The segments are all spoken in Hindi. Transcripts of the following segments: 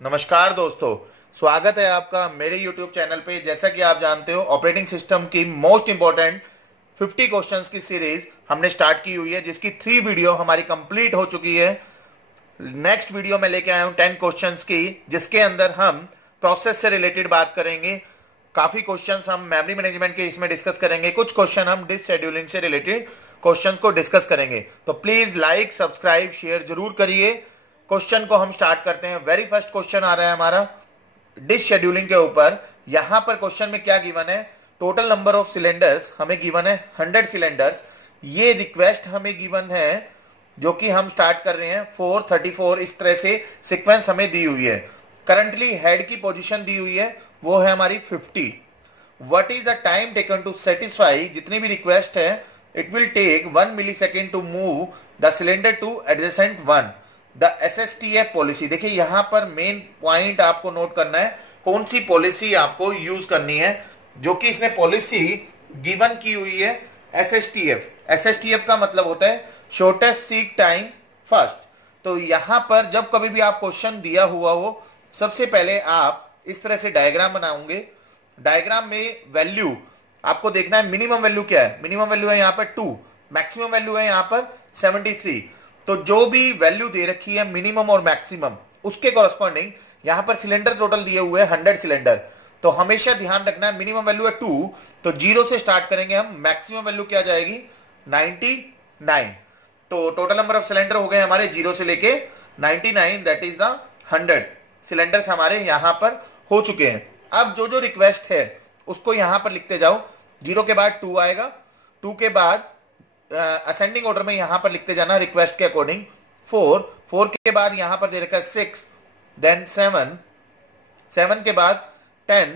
नमस्कार दोस्तों, स्वागत है आपका मेरे YouTube चैनल पे। जैसा कि आप जानते हो, ऑपरेटिंग सिस्टम की मोस्ट इंपॉर्टेंट 50 क्वेश्चंस की सीरीज हमने स्टार्ट की हुई है, जिसकी 3 वीडियो हमारी कंप्लीट हो चुकी है। नेक्स्ट वीडियो में लेके आया हूं 10 क्वेश्चंस की, जिसके अंदर हम प्रोसेस से रिलेटेड बात करेंगे। काफी क्वेश्चंस हम मेमोरी मैनेजमेंट के इसमें डिस्कस करेंगे, कुछ क्वेश्चन हम डिस्क शेड्यूलिंग से रिलेटेड क्वेश्चंस को डिस्कस करेंगे। तो प्लीज लाइक, सब्सक्राइब, शेयर जरूर करिए। क्वेश्चन को हम स्टार्ट करते हैं। वेरी फर्स्ट क्वेश्चन आ रहा है हमारा डिश शेड्यूलिंग के ऊपर। यहां पर क्वेश्चन में क्या गिवन है, टोटल नंबर ऑफ सिलेंडर्स हमें गिवन है 100 सिलेंडर्स। ये रिक्वेस्ट हमें गिवन है जो कि हम स्टार्ट कर रहे हैं 434। इस तरह से सीक्वेंस हमें दी हुई है। करंटली हेड की पोजीशन दी हुई है, वो है हमारी 50। What is the time taken to satisfy, जितनी भी रिक्वेस्ट है, it will take 1 millisecond to move the cylinder to adjacent one. The SSTF policy, देखिए यहां पर मेन पॉइंट आपको नोट करना है, कौन सी पॉलिसी आपको यूज करनी है। जो कि इसने पॉलिसी गिवन की हुई है एसएसटीएफ। एसएसटीएफ का मतलब होता है शॉर्टेस्ट सीक टाइम फर्स्ट। तो यहां पर जब कभी भी आप क्वेश्चन दिया हुआ हो, सबसे पहले आप इस तरह से डायग्राम बनाओगे। डायग्राम में वैल्यू आपको देखना है, मिनिमम वैल्यू क्या है। मिनिमम वैल्यू है यहाँ पर 2, मैक्सिमम वैल्यू है यहाँ पर 73। तो जो भी वैल्यू दे रखी है मिनिमम और मैक्सिमम, उसके कॉरस्पॉन्डिंग यहां पर सिलेंडर टोटल दिए हुए हैं 100 सिलेंडर। तो हमेशा ध्यान रखना है, मिनिमम वैल्यू है 2, तो 0 से स्टार्ट करेंगे हम। मैक्सिमम वैल्यू क्या जाएगी 99। तो टोटल नंबर ऑफ सिलेंडर हो गए हमारे 0 से लेके 99, दैट इज द 100 सिलेंडर्स हमारे यहां पर हो चुके हैं। अब जो जो रिक्वेस्ट है उसको यहां पर लिखते जाओ। 0 के बाद 2 आएगा, 2 के बाद असेंडिंग ऑर्डर में यहां पर लिखते जाना रिक्वेस्ट के अकॉर्डिंग। 4 के बाद यहां पर दे रखा है 6, देन 7 के बाद 10।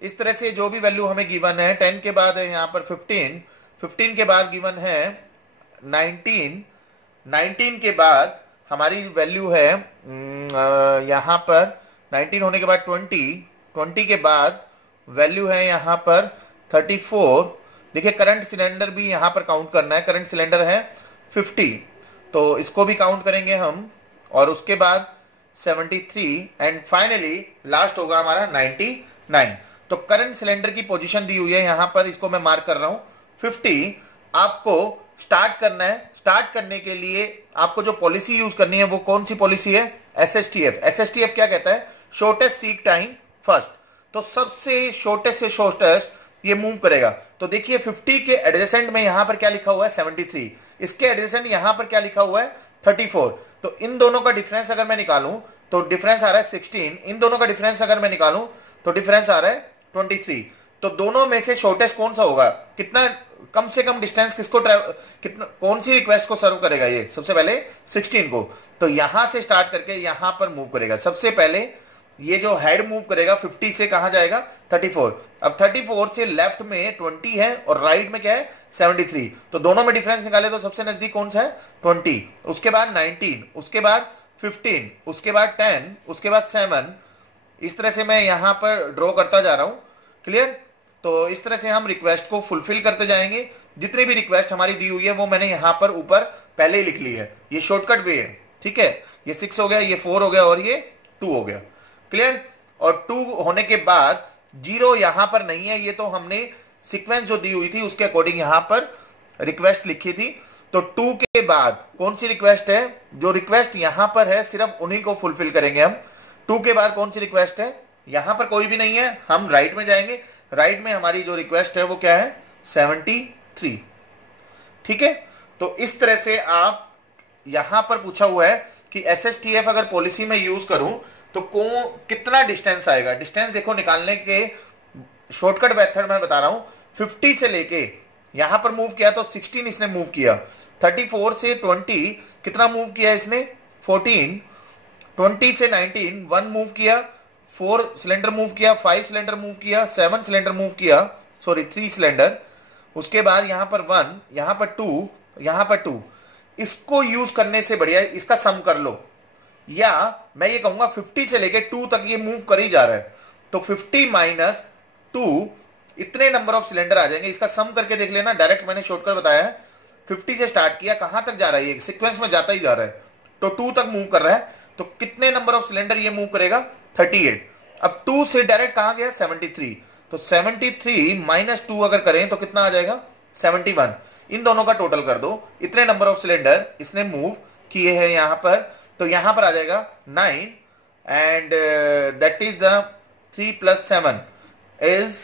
इस तरह से जो भी वैल्यू हमें गिवन है, 10 के बाद है यहां पर 15 के बाद गिवन है 19 के बाद हमारी वैल्यू है यहां पर 19 होने के बाद 20 के बाद वैल्यू है यहां पर 34। देखिए करंट सिलेंडर भी यहां पर काउंट करना है, करंट सिलेंडर है 50, तो इसको भी काउंट करेंगे हम। और उसके बाद 73 एंड फाइनली लास्ट होगा हमारा 99। तो करंट सिलेंडर की पोजीशन दी हुई है यहां पर, इसको मैं मार्क कर रहा हूं 50। आपको स्टार्ट करना है। स्टार्ट करने के लिए आपको जो पॉलिसी यूज करनी है वो कौन सी पॉलिसी है, एसएसटीएफ। एसएसटीएफ क्या कहता है, शॉर्टेस्ट सीक टाइम फर्स्ट। तो सबसे शॉर्टेस्ट से शॉर्टेस्ट ये मूव करेगा। तो देखिए 50 के एडजेसेंट में यहां पर क्या लिखा हुआ है 73, इसके एडजेसेंट यहां पर क्या लिखा हुआ है 34। तो इन दोनों का डिफरेंस अगर मैं निकालूं तो डिफरेंस आ रहा है 16। इन दोनों का डिफरेंस अगर मैं निकालूं तो डिफरेंस आ रहा है 23। तो दोनों में से शॉर्टेस्ट कौन सा होगा, कितना कम से कम डिस्टेंस किसको कितना, कौन सी रिक्वेस्ट को सर्व करेगा ये, सबसे पहले 16 को। तो यहां से स्टार्ट करके यहां पर मूव करेगा। सबसे पहले ये जो हेड मूव करेगा 50 से कहां जाएगा 34। अब 34 से लेफ्ट में 20 है और राइट में क्या है 73। तो दोनों में डिफरेंस निकाले तो सबसे नजदीक कौन सा है 20। उसके बाद 19, उसके बाद 15, उसके बाद 10, उसके बाद 7। इस तरह से मैं यहां पर ड्रॉ करता जा रहा हूं। क्लियर। तो इस तरह से हम रिक्वेस्ट को फुलफिल करते जाएंगे। जितनी भी रिक्वेस्ट हमारी दी हुई है वो मैंने यहां पर ऊपर पहले ही लिख ली है। ये शॉर्टकट वे है, ठीक है। ये 6 हो गया, ये 4 हो गया और ये 2 हो गया। क्लियर। और 2 होने के बाद 0 यहां पर नहीं है, ये तो हमने सीक्वेंस जो दी हुई थी उसके अकॉर्डिंग यहां पर रिक्वेस्ट लिखी थी। तो 2 के बाद कौन सी रिक्वेस्ट है, जो रिक्वेस्ट यहां पर है सिर्फ उन्हीं को फुलफिल करेंगे हम। 2 के बाद कौन सी रिक्वेस्ट है, यहां पर कोई भी नहीं है, हम राइट में जाएंगे। राइट में हमारी जो रिक्वेस्ट है वो क्या है 73। ठीक है। तो इस तरह से आप यहां पर पूछा हुआ है कि एसएसटीएफ अगर पॉलिसी में यूज करूं तो कितना डिस्टेंस आएगा। डिस्टेंस देखो निकालने के शॉर्टकट मेथड मैं बता रहा हूं। 50 से लेके यहां पर मूव किया तो 16 इसने मूव किया। 34 से 20 कितना मूव किया इसने 14। 20 से 19 1 मूव किया, 4 सिलेंडर मूव किया, 5 सिलेंडर मूव किया, 7 सिलेंडर मूव किया, सॉरी 3 सिलेंडर। उसके बाद यहां पर 1, यहां पर 2, यहां पर 2। इसको यूज करने से बढ़िया इसका सम कर लो, या मैं ये कहूंगा 50 से लेके 2 तक ये मूव कर ही जा रहा है। तो 50 माइनस 2 इतने नंबर ऑफ सिलेंडर आ जाएंगे। इसका सम करके देख लेना, डायरेक्ट मैंने शॉर्टकट बताया है। 50 से स्टार्ट किया, कहां तक जा रहा है, ये सीक्वेंस में जाता ही जा रहा है। तो 2 तक मूव कर रहा है। तो कितने नंबर ऑफ सिलेंडर ये मूव करेगा? 38। अब 2 से डायरेक्ट कहां गया? 73। तो 73 माइनस 2 अगर करें तो कितना आ जाएगा? 71। इन दोनों का टोटल कर दो, इतने नंबर ऑफ सिलेंडर इसने मूव किए हैं यहां पर, तो यहां पर आ जाएगा 9 and that is the 3 plus 7 is,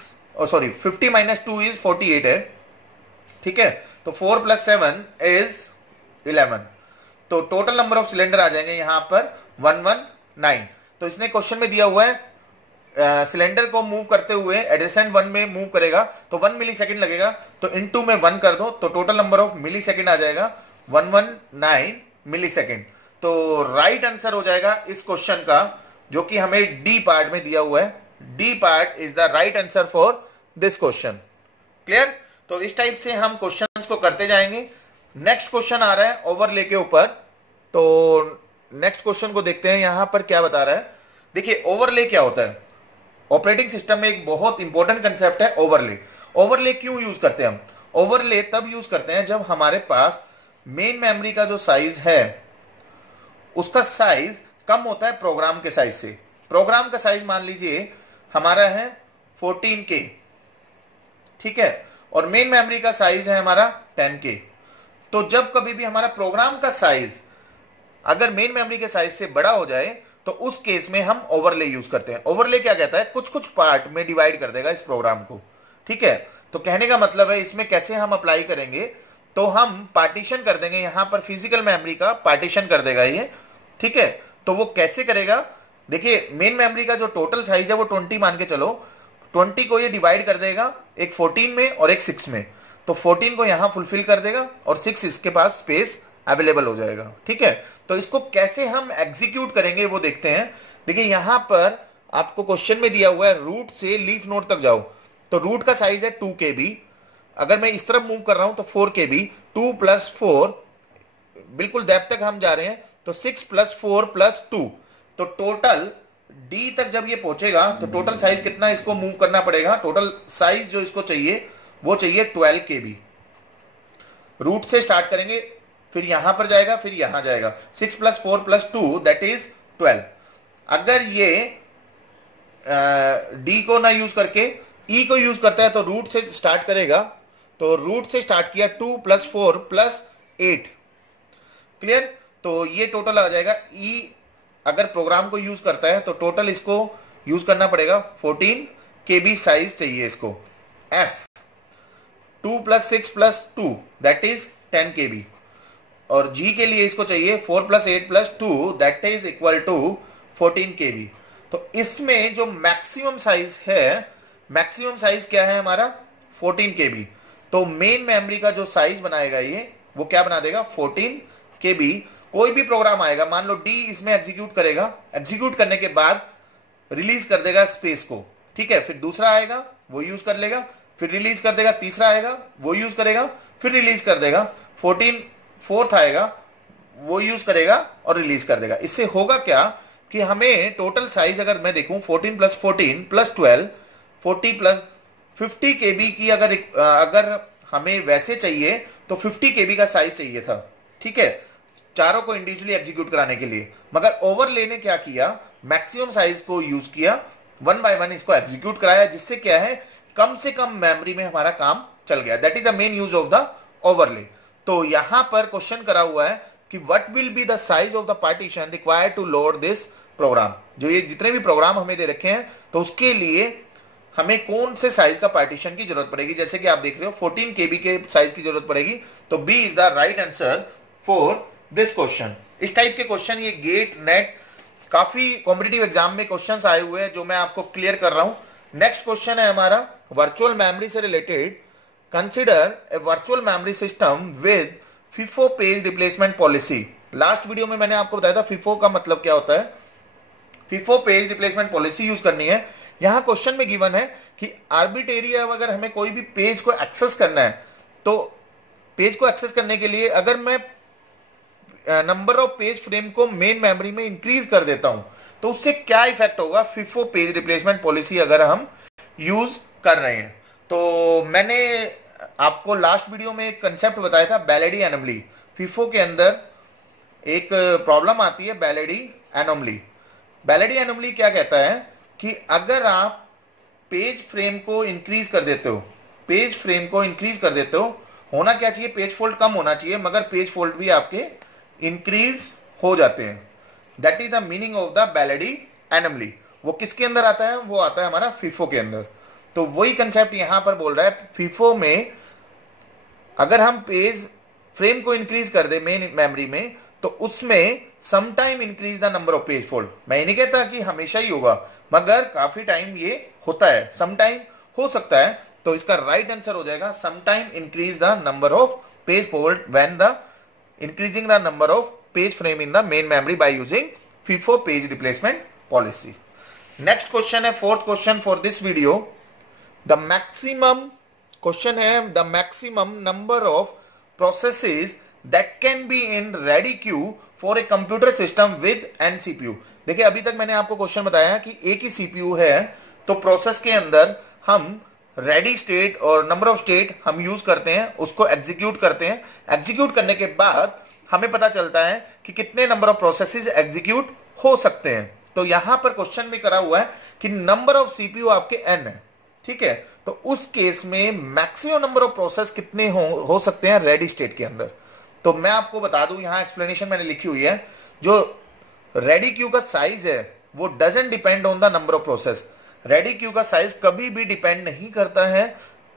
sorry 50 minus 2 is 48 है, ठीक है। तो 4 प्लस 7 इज 11। तो टोटल नंबर ऑफ सिलेंडर आ जाएंगे यहां पर 119। तो इसने क्वेश्चन में दिया हुआ है सिलेंडर को मूव करते हुए एडजेसेंट 1 में मूव करेगा तो 1 मिली सेकेंड लगेगा, तो इनटू में 1 कर दो तो total number of millisecond आ जाएगा 119 मिली सेकेंड। तो राइट आंसर हो जाएगा इस क्वेश्चन का, जो कि हमें डी पार्ट में दिया हुआ है। D part is the right answer for this question. Clear? तो इस टाइप से हम क्वेश्चंस को करते जाएंगे। नेक्स्ट क्वेश्चन आ रहा है ओवरले के ऊपर, तो नेक्स्ट क्वेश्चन को देखते हैं यहां पर क्या बता रहा है। देखिए ओवरले क्या होता है, ऑपरेटिंग सिस्टम में एक बहुत इंपॉर्टेंट कंसेप्ट है ओवरले। ओवरले क्यों यूज करते हैं हम? ओवरले तब यूज करते हैं जब हमारे पास मेन मेमोरी का जो साइज है उसका साइज कम होता है प्रोग्राम के साइज से। प्रोग्राम का साइज मान लीजिए हमारा है 14K, ठीक है, और मेन मेमोरी का साइज है हमारा 10K। तो जब कभी भी हमारा प्रोग्राम का साइज अगर मेन मेमोरी के साइज से बड़ा हो जाए तो उस केस में हम ओवरले यूज करते हैं। ओवरले क्या कहता है? कुछ कुछ पार्ट में डिवाइड कर देगा इस प्रोग्राम को, ठीक है। तो कहने का मतलब है इसमें कैसे हम अप्लाई करेंगे, तो हम पार्टीशन कर देंगे, यहां पर फिजिकल मेमोरी का पार्टीशन कर देगा ये, ठीक है। तो वो कैसे करेगा? देखिए मेन मेमोरी का जो टोटल साइज है वो 20 मान के चलो, 20 को ये डिवाइड कर देगा एक 14 में और एक 6 में। तो 14 को यहां फुलफिल कर देगा और 6 इसके पास स्पेस अवेलेबल हो जाएगा, ठीक है। तो इसको कैसे हम एग्जीक्यूट करेंगे वो देखते हैं। देखिए यहां पर आपको क्वेश्चन में दिया हुआ है रूट से लीफ नोड तक जाओ, तो रूट का साइज है 2KB। अगर मैं इस तरफ मूव कर रहा हूं तो 4KB, 2 प्लस 4 बिल्कुल डेप्थ तक हम जा रहे हैं, तो 6 प्लस 4 प्लस 2, तो टोटल डी तक जब ये पहुंचेगा तो टोटल साइज कितना इसको मूव करना पड़ेगा? टोटल साइज जो इसको चाहिए वो चाहिए 12KB। रूट से स्टार्ट करेंगे, फिर यहां पर जाएगा, फिर यहां जाएगा, 6 प्लस 4 प्लस 2 दैट इज 12। अगर ये डी को ना यूज करके ई को यूज करता है तो रूट से स्टार्ट करेगा, तो रूट से स्टार्ट किया 2 प्लस 4 प्लस 8। क्लियर? तो ये टोटल आ जाएगा ई। अगर प्रोग्राम को यूज करता है तो टोटल इसको यूज करना पड़ेगा 14KB साइज चाहिए इसको। F 2 plus 6 plus 2 that is 10KB, और जी के लिए इसको चाहिए 4 plus 8 plus 2 that is equal to 14KB। तो इसमें जो मैक्सिमम साइज है, मैक्सिमम साइज क्या है हमारा? 14KB। तो मेन मेमोरी का जो साइज बनाएगा ये वो क्या बना देगा? 14KB। कोई भी प्रोग्राम आएगा, मान लो डी इसमें एग्जीक्यूट करेगा, एग्जीक्यूट करने के बाद रिलीज कर देगा स्पेस को, ठीक है। फिर दूसरा आएगा वो यूज कर लेगा, फिर रिलीज कर देगा, तीसरा आएगा वो यूज करेगा, फिर रिलीज कर देगा, 4th आएगा वो यूज करेगा और रिलीज कर देगा। इससे होगा क्या कि हमें टोटल साइज अगर मैं देखूं 14 प्लस 14 प्लस 12 40 प्लस 50KB की अगर हमें वैसे चाहिए तो 50KB का साइज चाहिए था, ठीक है, चारों को इंडिविजुअली एग्जीक्यूट कराने के लिए। मगर ओवरले ने क्या किया? मैक्सिमम साइज को यूज किया, 1 बाय 1 इसको एग्जीक्यूट कराया, जिससे क्या है कम से कम मेमोरी में हमारा काम चल गया। That is the main use of the overlay. तो यहां पर क्वेश्चन करा हुआ है कि what will be the size of the partition required to load this program. जो ये जितने भी प्रोग्राम हमें दे रखे हैं तो उसके लिए हमें कौन से साइज का पार्टीशन की जरूरत पड़ेगी। जैसे कि आप देख रहे हो 14KB के साइज की जरूरत पड़ेगी, तो B is the right answer for this question. इस टाइप के क्वेश्चन ये गेट नेट काफी कॉम्पिटिटिव एग्जाम में क्वेश्चंस आए हुए हैं जो मैं आपको क्लियर कर रहा हूं। नेक्स्ट क्वेश्चन है हमारा वर्चुअल मेमोरी से related. Consider a virtual memory system with FIFO page replacement policy. Last video में मैंने आपको बताया था FIFO का मतलब क्या होता है। FIFO page replacement policy use करनी है। यहां क्वेश्चन में गिवन है कि आर्बिट्रेरी अगर हमें कोई भी पेज को एक्सेस करना है, तो पेज को एक्सेस करने के लिए अगर मैं नंबर ऑफ पेज फ्रेम को मेन मेमोरी में इंक्रीज कर देता हूं तो उससे क्या इफेक्ट होगा FIFO पेज रिप्लेसमेंट पॉलिसी अगर हम यूज कर रहे हैं। तो मैंने आपको लास्ट वीडियो में एक कंसेप्ट बताया था बैलेडी एनोमली। FIFO के अंदर एक प्रॉब्लम आती है बैलेडी एनोमली। बैलेडी एनोमली क्या कहता है कि अगर आप पेज फ्रेम को इंक्रीज कर देते हो, पेज फ्रेम को इंक्रीज कर देते हो, होना क्या चाहिए, पेज फोल्ड कम होना चाहिए, मगर पेज फोल्ड भी आपके इंक्रीज हो जाते हैं। That is the meaning of the Belady anomaly. वो किसके अंदर आता है, वो आता है हमारा फीफो के अंदर। तो वही कंसेप्ट यहां पर बोल रहा है, फीफो में अगर हम पेज फ्रेम को इंक्रीज कर दे मेन मेमोरी में, तो उसमें some time increase the number of page fault. मैं ये नहीं कहता कि हमेशा ही होगा, मगर काफी टाइम ये होता है, सम टाइम हो सकता है। तो इसका राइट आंसर हो जाएगा some time increase the number of page fault when the increasing the number of page frame in the main memory by using FIFO page replacement policy. Next question है, fourth question for this video. The maximum question है, the maximum number of processes that can be in ready queue for a computer system with n CPU. देखिए अभी तक मैंने आपको क्वेश्चन बताया कि एक ही सीपीयू है, तो प्रोसेस के अंदर हम रेडी स्टेट और नंबर ऑफ स्टेट हम यूज करते हैं, उसको एग्जीक्यूट करते हैं। एग्जीक्यूट करने के बाद हमें पता चलता है कि कितने नंबर ऑफ प्रोसेसेस एग्जीक्यूट हो सकते हैं। तो यहां पर क्वेश्चन में करा हुआ है कि नंबर ऑफ सीपीयू आपके एन है, ठीक है, तो उस केस में मैक्सिमम नंबर ऑफ प्रोसेस कितने हो सकते हैं रेडी स्टेट के अंदर। तो मैं आपको बता दूं, यहां एक्सप्लेनेशन मैंने लिखी हुई है, जो रेडी क्यू का साइज है वो doesn't depend on the number of process. Ready queue का साइज कभी भी डिपेंड नहीं करता है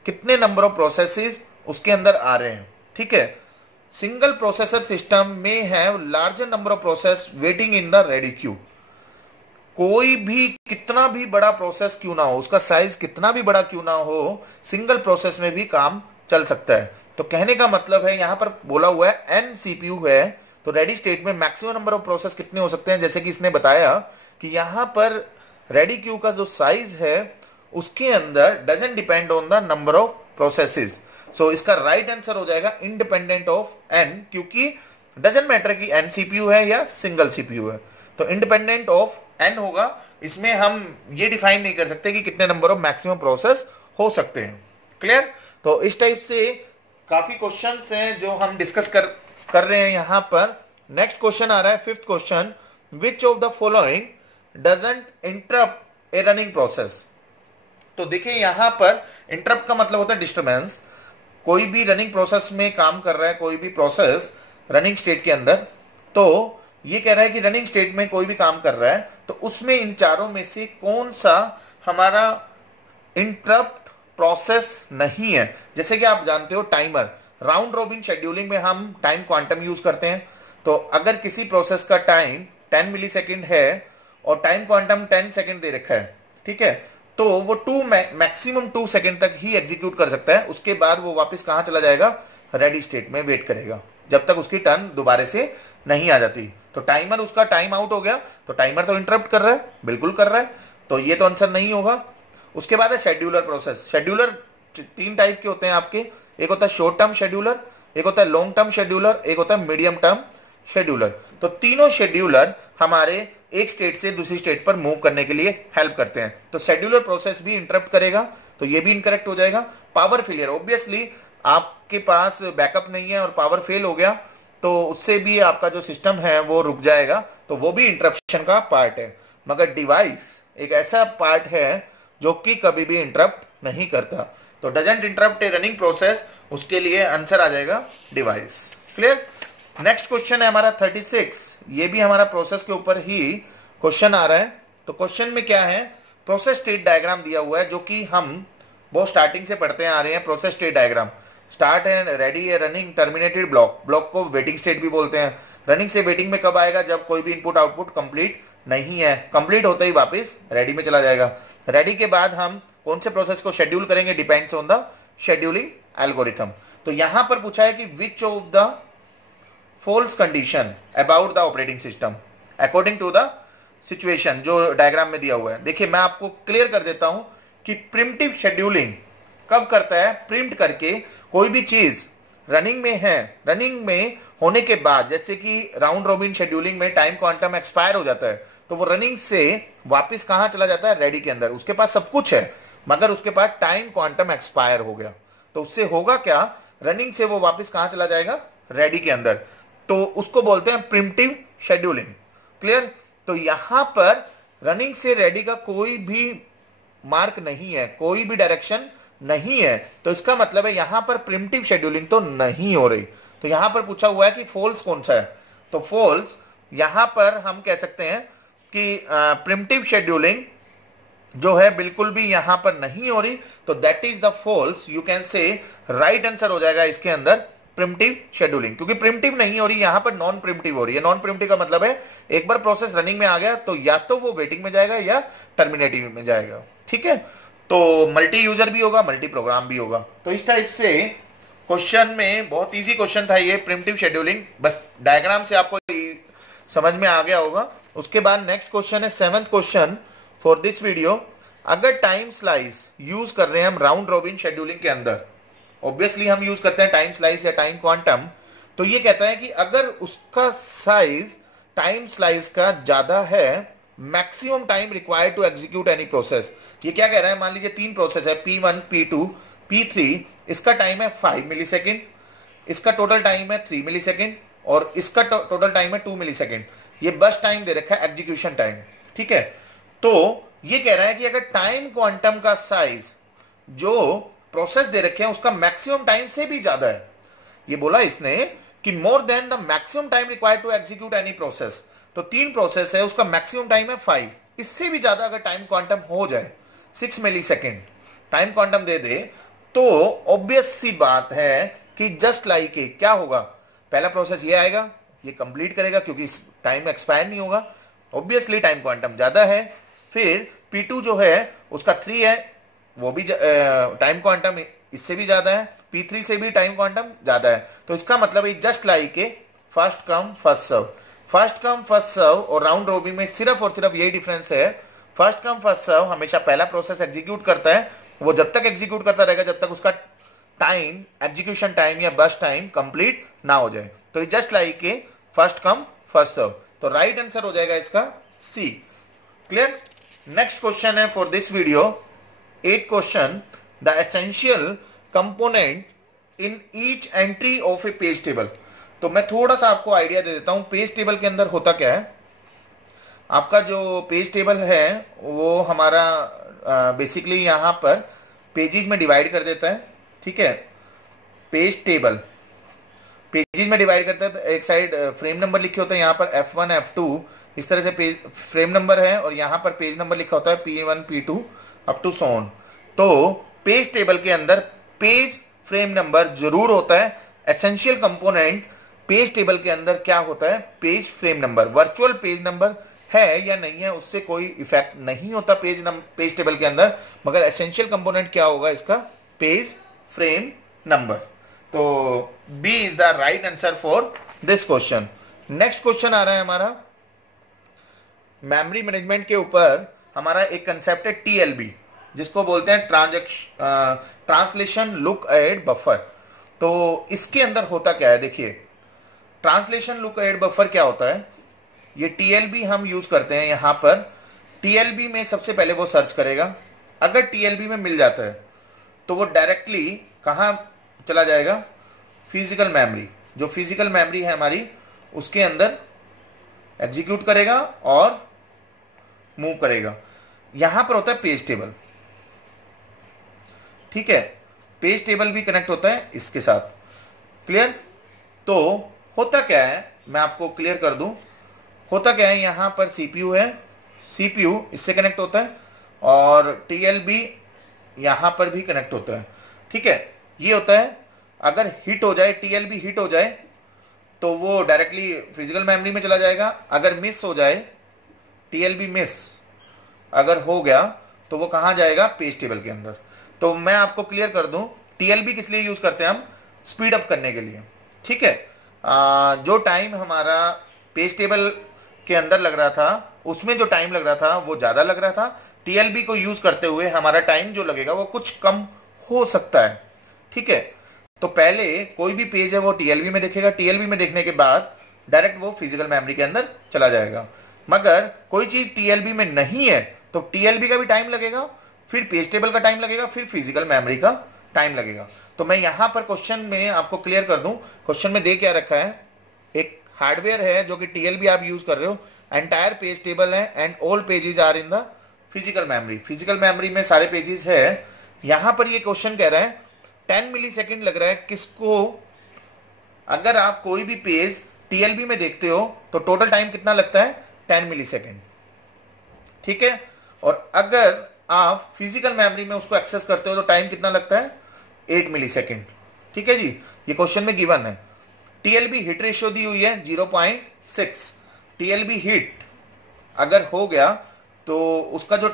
कितने नंबर ऑफ प्रोसेसेस उसके अंदर आ रहे हैं, ठीक है। सिंगल प्रोसेसर सिस्टम में have larger number of process waiting in the ready queue. कोई भी कितना भी बड़ा प्रोसेस क्यों ना हो, उसका साइज कितना भी बड़ा क्यों ना हो, सिंगल प्रोसेस में भी काम चल सकता है। तो कहने का मतलब है, यहां पर बोला हुआ है एन सीपीयू है, तो रेडी स्टेट में मैक्सिमम नंबर ऑफ प्रोसेस कितने हो सकते हैं, जैसे कि इसने बताया कि यहां पर रेडी क्यू का जो साइज है उसके अंदर doesn't depend on the number of processes. So इसका राइट आंसर हो जाएगा इंडिपेंडेंट ऑफ एन, क्योंकि डजंट मैटर कि एन सीपीयू है या सिंगल सीपीयू है, तो इंडिपेंडेंट ऑफ एन होगा। इसमें हम ये डिफाइन नहीं कर सकते कि कितने नंबर ऑफ मैक्सिमम प्रोसेस हो सकते हैं। क्लियर। तो इस टाइप से काफी क्वेश्चंस हैं जो हम डिस्कस कर रहे हैं यहां पर। नेक्स्ट क्वेश्चन आ रहा है, fifth question, which of the following doesn't interrupt A running process. तो देखिए यहां पर इंटरप्ट का मतलब होता है डिस्टर्बेंस। कोई भी रनिंग प्रोसेस में काम कर रहा है, कोई भी प्रोसेस रनिंग स्टेट के अंदर, तो ये कह रहा है कि रनिंग स्टेट में कोई भी काम कर रहा है, तो उसमें इन चारों में से कौन सा हमारा इंटरप्ट प्रोसेस नहीं है। जैसे कि आप जानते हो टाइमर, राउंड रॉबिन शेड्यूलिंग में हम टाइम क्वांटम यूज करते हैं। तो अगर किसी प्रोसेस का टाइम 10 मिली सेकेंड है और टाइम क्वांटम 10 सेकेंड दे रखा है, ठीक है, तो वो मैक्सिमम 2 सेकेंड तक ही एग्जीक्यूट कर सकता है। उसके बाद वो वापस कहां चला जाएगा, रेडी स्टेट में वेट करेगा जब तक उसकी टर्न दोबारा से नहीं आ जाती। तो टाइमर उसका टाइम आउट हो गया, तो टाइमर तो इंटरप्ट कर रहा है, बिल्कुल कर रहा है, तो ये तो आंसर नहीं होगा। उसके बाद है शेड्यूलर प्रोसेस। शेड्यूलर 3 टाइप के होते हैं आपके, एक होता है शॉर्ट टर्म शेड्यूलर, एक होता है लॉन्ग टर्म शेड्यूलर, एक होता है मीडियम टर्म शेड्यूलर। तो तीनों शेड्यूलर हमारे एक स्टेट से दूसरी स्टेट पर मूव करने के लिए हेल्प करते हैं। तो शेड्यूलर प्रोसेस भी इंटरप्ट करेगा, तो ये भी इनकरेक्ट हो जाएगा। पावर फेलियर, ऑब्वियसली आपके पास बैकअप नहीं है और पावर फेल हो गया, तो उससे भी आपका जो सिस्टम है वो रुक जाएगा, तो वो भी इंटरप्शन का पार्ट है। मगर डिवाइस एक ऐसा पार्ट है जो कि कभी भी इंटरप्ट नहीं करता, तो doesn't interrupt A running process, उसके लिए आंसर आ जाएगा डिवाइस। क्लियर। नेक्स्ट क्वेश्चन है हमारा 36, ये भी हमारा प्रोसेस के ऊपर ही क्वेश्चन आ रहा है। तो क्वेश्चन में क्या है, प्रोसेस स्टेट डायग्राम दिया हुआ है, जो कि हम बहुत स्टार्टिंग से पढ़ते आ रहे हैं। प्रोसेस स्टेट डायग्राम, स्टार्ट है, रेडी है, रनिंग, टर्मिनेटेड ब्लॉक। ब्लॉक को वेटिंग स्टेट भी बोलते हैं। रनिंग से वेटिंग में कब आएगा, जब कोई भी इनपुट आउटपुट कंप्लीट नहीं है, कंप्लीट होते ही वापस रेडी में चला जाएगा। रेडी के बाद हम कौन से प्रोसेस को शेड्यूल करेंगे, depends on the scheduling algorithm. तो यहां पर पूछा है कि which of the false condition about the operating system according to the situation, जो डायग्राम में दिया हुआ है। देखिए मैं आपको क्लियर कर देता हूं कि प्रिमिटिव शेड्यूलिंग कब करता है, प्रिम्प्ट करके कोई भी चीज रनिंग में है, रनिंग में होने के बाद, जैसे कि राउंड रॉबिन शेड्यूलिंग में टाइम क्वांटम एक्सपायर हो जाता है, तो वो रनिंग से वापस कहां चला जाता है, रेडी के अंदर। उसके पास सब कुछ है, मगर उसके पास टाइम क्वांटम एक्सपायर हो गया, तो उससे होगा क्या, रनिंग से वो वापस कहां चला जाएगा, रेडी के अंदर। तो उसको बोलते हैं प्रिमिटिव शेड्यूलिंग। क्लियर। तो यहां पर रनिंग से रेडी का कोई भी मार्क नहीं है, कोई भी डायरेक्शन नहीं है, तो इसका मतलब है यहां पर प्रिमिटिव शेड्यूलिंग तो नहीं हो रही। तो यहां पर पूछा हुआ है कि फॉल्स कौन सा है, तो फॉल्स यहां पर हम कह सकते हैं कि प्रिमिटिव शेड्यूलिंग जो है बिल्कुल भी यहां पर नहीं हो रही, तो that is the false, you can say right answer हो जाएगा इसके अंदर प्रिमिटिव शेड्यूलिंग, क्योंकि प्रिमिटिव नहीं हो रही, यहां पर नॉन प्रिमिटिव हो रही है। नॉन प्रिमिटिव का मतलब है एक बार प्रोसेस रनिंग में आ गया तो या तो वो वेटिंग में जाएगा या टर्मिनेटिव में जाएगा, ठीक है। तो मल्टी यूजर भी होगा, मल्टी प्रोग्राम भी होगा। तो इस टाइप से क्वेश्चन में बहुत इजी क्वेश्चन था ये प्रिमिटिव शेड्यूलिंग, बस डायग्राम से आपको समझ में आ गया होगा। उसके बाद नेक्स्ट क्वेश्चन है 7th question for this video. अगर टाइम स्लाइस यूज कर रहे हैं हम राउंड रॉबिन शेड्यूलिंग के अंदर, ऑब्वियसली हम यूज करते हैं टाइम स्लाइस या टाइम क्वांटम, तो ये कहता है कि अगर उसका साइज टाइम स्लाइस का ज्यादा है, maximum time required to execute any process. ये क्या कह रहा है, मान लीजिए 3 प्रोसेस है P1, P2, P3, इसका टाइम है 5 मिली सेकेंड, इसका टोटल टाइम है 3 मिली सेकेंड और इसका टोटल टाइम है 2 मिली सेकेंड। ये बस टाइम दे रखा है, एग्जीक्यूशन टाइम, ठीक है। तो ये कह रहा है कि अगर टाइम क्वांटम का साइज जो प्रोसेस दे रखे हैं उसका मैक्सिमम टाइम से भी ज्यादा है, ये बोला इसने कि more than the maximum time required to execute any process, तो 3 प्रोसेस है उसका मैक्सिमम टाइम है 5, इससे भी ज्यादा अगर टाइम क्वांटम हो जाए 6 मिली सेकेंड टाइम क्वांटम दे दे, तो ऑब्वियस सी बात है कि जस्ट लाइक क्या होगा, पहला प्रोसेस ये आएगा, ये कंप्लीट करेगा क्योंकि टाइम एक्सपायर नहीं होगा, ऑब्वियसली टाइम क्वांटम ज्यादा है। फिर P2 जो है उसका 3 है, वो भी टाइम क्वांटम इससे भी ज्यादा है, P3 से भी टाइम क्वांटम ज्यादा है। तो इसका मतलब है just like first come first serve, first come first serve और राउंड रॉबिन में सिर्फ और सिर्फ यही डिफरेंस है, फर्स्ट कम फर्स्ट सर्व हमेशा पहला प्रोसेस एग्जीक्यूट करता है, वो जब तक एग्जीक्यूट करता रहेगा जब तक उसका टाइम एग्जीक्यूशन टाइम या बस टाइम कंप्लीट ना हो जाए। तो just like first come first serve, तो राइट आंसर हो जाएगा इसका सी। क्लियर। नेक्स्ट क्वेश्चन है for this video 8th question, the essential component in each entry of a page table. तो मैं थोड़ा सा आपको आइडिया दे देता हूं पेज टेबल के अंदर होता क्या है। आपका जो पेज टेबल है वो हमारा बेसिकली यहां पर पेजेस में डिवाइड कर देता है, ठीक है। पेज टेबल पेजेस में डिवाइड करता है, तो एक साइड फ्रेम नंबर लिखे होते हैं, यहाँ पर F1 F2 इस तरह से पेज फ्रेम नंबर है और यहाँ पर पेज नंबर लिखा होता है P1 P2 up to so on. तो पेज टेबल के अंदर पेज फ्रेम नंबर जरूर होता है, एसेंशियल कंपोनेंट पेज टेबल के अंदर क्या होता है, page frame number. Virtual page number है या नहीं है उससे कोई इफेक्ट नहीं होता पेज टेबल के अंदर, मगर एसेंशियल कंपोनेंट क्या होगा इसका, पेज फ्रेम नंबर। तो B is the right answer for this question. Next question आ रहा है हमारा मेमोरी मैनेजमेंट के ऊपर, हमारा एक कंसेप्ट है TLB जिसको बोलते हैं ट्रांसलेशन लुक अहेड बफर। तो इसके अंदर होता क्या है, देखिए ट्रांसलेशन लुक अहेड बफर क्या होता है, ये TLB हम यूज करते हैं। यहां पर TLB में सबसे पहले वो सर्च करेगा, अगर TLB में मिल जाता है तो वो डायरेक्टली कहां चला जाएगा, फिजिकल मेमोरी, जो फिजिकल मेमोरी है हमारी उसके अंदर एग्जीक्यूट करेगा और मूव करेगा। यहां पर होता है पेज टेबल, ठीक है, पेज टेबल भी कनेक्ट होता है इसके साथ। क्लियर। तो होता क्या है मैं आपको क्लियर कर दूं, होता क्या है, यहां पर CPU है, CPU इससे कनेक्ट होता है और TLB यहां पर भी कनेक्ट होता है, ठीक है। ये होता है अगर हिट हो जाए, TLB हिट हो जाए तो वो डायरेक्टली फिजिकल मेमोरी में चला जाएगा, अगर मिस हो जाए TLB मिस अगर हो गया तो वो कहां जाएगा, पेज टेबल के अंदर। तो मैं आपको क्लियर कर दूं TLB किस लिए यूज करते हैं हम, स्पीड अप करने के लिए, ठीक है। जो टाइम हमारा पेज टेबल के अंदर लग रहा था उसमें जो टाइम लग रहा था वो ज्यादा लग रहा था, TLB को यूज करते हुए हमारा टाइम जो लगेगा वो कुछ कम हो सकता है, ठीक है। तो पहले कोई भी पेज है वो TLB में देखेगा, TLB में देखने के बाद डायरेक्ट वो फिजिकल मेमोरी के अंदर चला जाएगा। मगर कोई चीज TLB में नहीं है तो TLB का भी टाइम लगेगा, फिर पेज टेबल का टाइम लगेगा, फिर फिजिकल मेमोरी का टाइम लगेगा। तो मैं यहां पर क्वेश्चन में आपको क्लियर कर दूं, क्वेश्चन में दे क्या रखा है, एक हार्डवेयर है जो कि TLB आप यूज कर रहे हो, एंटायर पेज टेबल है and all pages are in the physical memory. Physical memory में सारे पेजेस है। यहां पर ये क्वेश्चन कह रहा है 10 मिली सेकेंड लग रहा है किसको, अगर आप कोई भी पेज टीएलबी में देखते हो तो टोटल टाइम कितना लगता है 10 मिली सेकेंड, ठीक है। और अगर आप फिजिकल मेमोरी में उसको एक्सेस करते हो तो टाइम कितना लगता है 8 मिली सेकेंड, ठीक है जी। ये क्वेश्चन में गिवन है। टीएलबी हिट रेशियो दी हुई है 0.6। टीएलबी हिट अगर हो गया तो उसका जो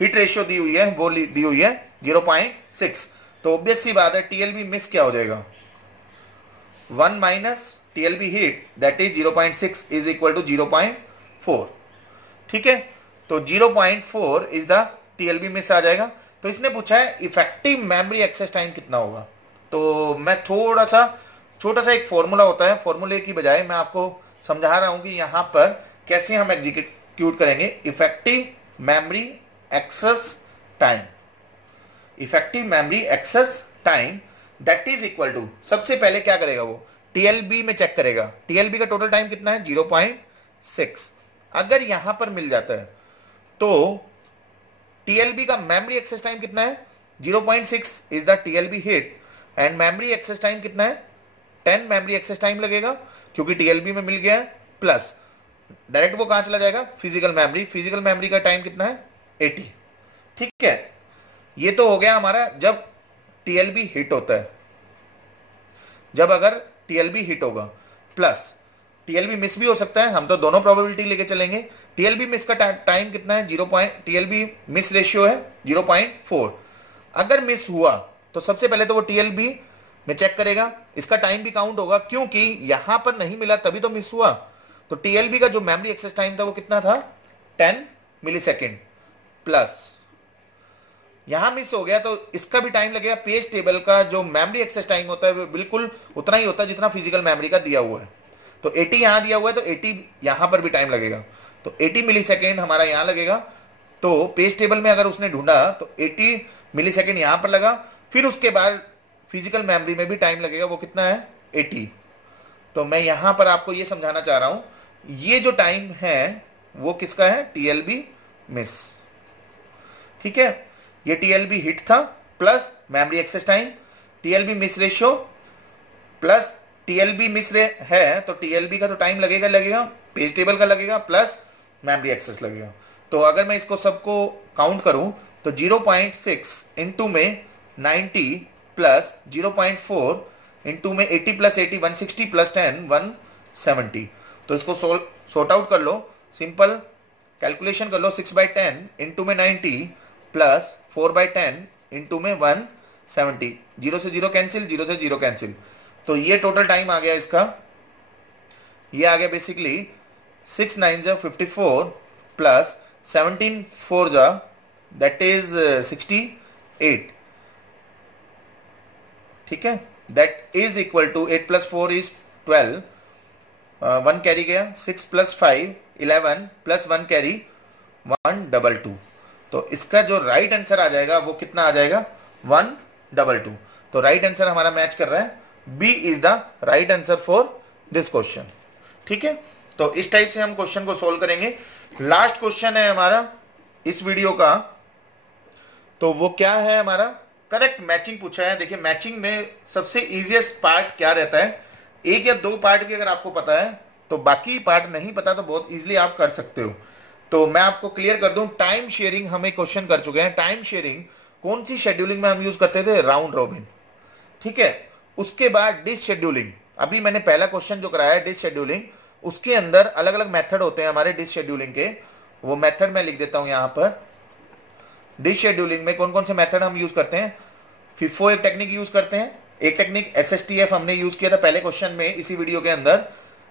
हिट रेशियो दी हुई है वो दी हुई है 0.6। तो ऑब्वियस सी बात है टीएलबी मिस क्या हो जाएगा, 1 minus TLB hit that is 0.6 is equal to 0.4, ठीक है। तो 0.4 इज द टीएलबी मिस आ जाएगा। तो इसने पूछा है इफेक्टिव मेमोरी एक्सेस टाइम कितना होगा। तो मैं थोड़ा सा छोटा सा एक फॉर्मूला होता है, फॉर्मूले की बजाय मैं आपको समझा रहा हूं कि यहां पर कैसे हम एग्जीक्यूट करेंगे effective memory access time. Effective memory access time that is equal to, सबसे पहले क्या करेगा वो टीएलबी में चेक करेगा। टीएलबी का टोटल टाइम कितना है 0.6। अगर यहां पर मिल जाता है तो टीएलबी का मेमोरी एक्सेस टाइम कितना है 0.6 is the TLB hit and memory access time कितना है 10 मेमोरी एक्सेस टाइम लगेगा क्योंकि टीएलबी में मिल गया है, प्लस डायरेक्ट वो कहां चला जाएगा फिजिकल मेमोरी। फिजिकल मेमोरी का टाइम कितना है 80, ठीक है। ये तो हो गया हमारा जब टीएलबी हिट होता है, जब अगर टीएलबी हिट होगा, प्लस टीएलबी मिस भी हो सकता है, हम तो दोनों प्रोबेबिलिटी लेके चलेंगे। टीएलबी मिस का टाइम कितना है टीएलबी मिस रेशियो है 0.4। अगर मिस हुआ तो सबसे पहले तो वो टीएलबी में चेक करेगा, इसका टाइम भी काउंट होगा क्योंकि यहां पर नहीं मिला तभी तो मिस हुआ। तो टीएलबी का जो मेमोरी एक्सेस टाइम था वो कितना था 10 मिली सेकेंड, प्लस यहां मिस हो गया तो इसका भी टाइम लगेगा। पेज टेबल का जो मेमोरी एक्सेस टाइम होता है वो बिल्कुल उतना ही होता है जितना फिजिकल मेमोरी का दिया हुआ है। तो 80 यहां दिया हुआ है तो 80 यहां पर भी टाइम लगेगा, तो 80 मिली सेकेंड हमारा यहां लगेगा। तो पेज टेबल में अगर उसने ढूंढा तो 80 मिली सेकेंड यहां पर लगा, फिर उसके बाद फिजिकल मेमोरी में भी टाइम लगेगा, वो कितना है 80। तो मैं यहां पर आपको यह समझाना चाह रहा हूं ये जो टाइम है वो किसका है टीएलबी मिस, ठीक है। ये टीएलबी हिट था plus memory access time, TLB miss ratio plus TLB miss है तो टीएलबी का तो टाइम लगेगा पेज टेबल का लगेगा प्लस मेमोरी एक्सेस लगेगा। तो अगर मैं इसको सबको काउंट करूं तो 0.6 इंटू में 90 प्लस 0.4 इंटू में 80 प्लस 80 160 प्लस 10 170। तो इसको सॉर्ट आउट कर लो, सिंपल कैलकुलेशन कर लो। 6/10 इंटू में 90 प्लस 4/10 इंटू में 170, 0 से 0 कैंसिल, 0 से 0 कैंसिल। तो ये टोटल टाइम आ गया इसका, ये आ गया बेसिकली 6 9 जा 54 प्लस 17 4 जा दैट इज 68, ठीक है। That is equal to 8 plus 4 is 12, 1 carry गया, 6 प्लस 5 11 प्लस 1 कैरी 122। तो इसका जो राइट आंसर आ जाएगा वो कितना आ जाएगा 122। तो राइट आंसर हमारा मैच कर रहा है, B is the right answer for this question, ठीक है। तो इस टाइप से हम क्वेश्चन को सोल्व करेंगे। लास्ट क्वेश्चन है हमारा इस वीडियो का, तो वो क्या है हमारा करेक्ट मैचिंग पूछा है। देखिए मैचिंग में सबसे इजीएस्ट पार्ट क्या रहता है, एक या दो पार्ट की अगर आपको पता है तो बाकी पार्ट नहीं पता तो बहुत इजीली आप कर सकते हो। तो मैं आपको क्लियर कर दूं, टाइम शेयरिंग हमें क्वेश्चन कर चुके हैं। टाइम शेयरिंग कौन सी शेड्यूलिंग में हम यूज करते थे, राउंड रॉबिन, ठीक है। उसके बाद डिश शेड्यूलिंग, अभी मैंने पहला क्वेश्चन जो कराया है डिश शेड्यूलिंग, उसके अंदर अलग अलग मेथड होते हैं हमारे डिश शेड्यूलिंग के, वो मेथड मैं लिख देता हूं यहां पर। डिश शेड्यूलिंग में कौन कौन से मेथड हम यूज करते हैं, फिफो एक टेक्निक यूज करते हैं, एक टेक्निक एसएसटीएफ हमने यूज किया था पहले क्वेश्चन में इसी वीडियो के अंदर,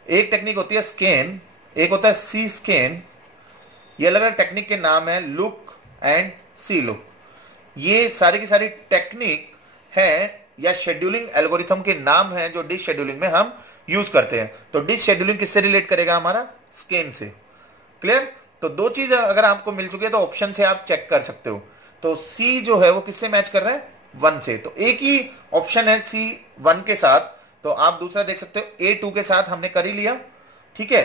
एक टेक्निक होती है स्कैन, एक होता है सी स्कैन। ये अलग अलग टेक्निक के नाम है, लुक एंड सी लुक। ये सारी की सारी टेक्निक है या शेड्यूलिंग एल्गोरिथम के नाम हैं जो डिश शेड्यूलिंग में हम यूज करते हैं। तो डिश शेड्यूलिंग किससे रिलेट करेगा, हमारा स्कैन से। क्लियर। तो दो चीज अगर आपको मिल चुकी है तो ऑप्शन से आप चेक कर सकते हो। तो सी जो है वो किससे मैच कर रहा है, 1 से। तो एक ही ऑप्शन है सी 1 के साथ, तो आप दूसरा देख सकते हो A2 के साथ हमने कर ही लिया। ठीक है।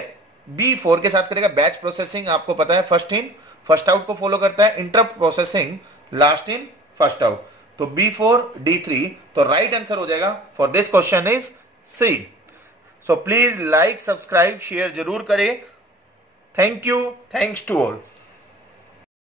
बी 4 के साथ करेगा बैच प्रोसेसिंग, आपको पता है फर्स्ट इन फर्स्ट आउट को फॉलो करता है, interrupt processing last in first out. तो B4 D3, तो राइट आंसर हो जाएगा for this question is C. So please like subscribe share जरूर करें। Thank you, thanks to all.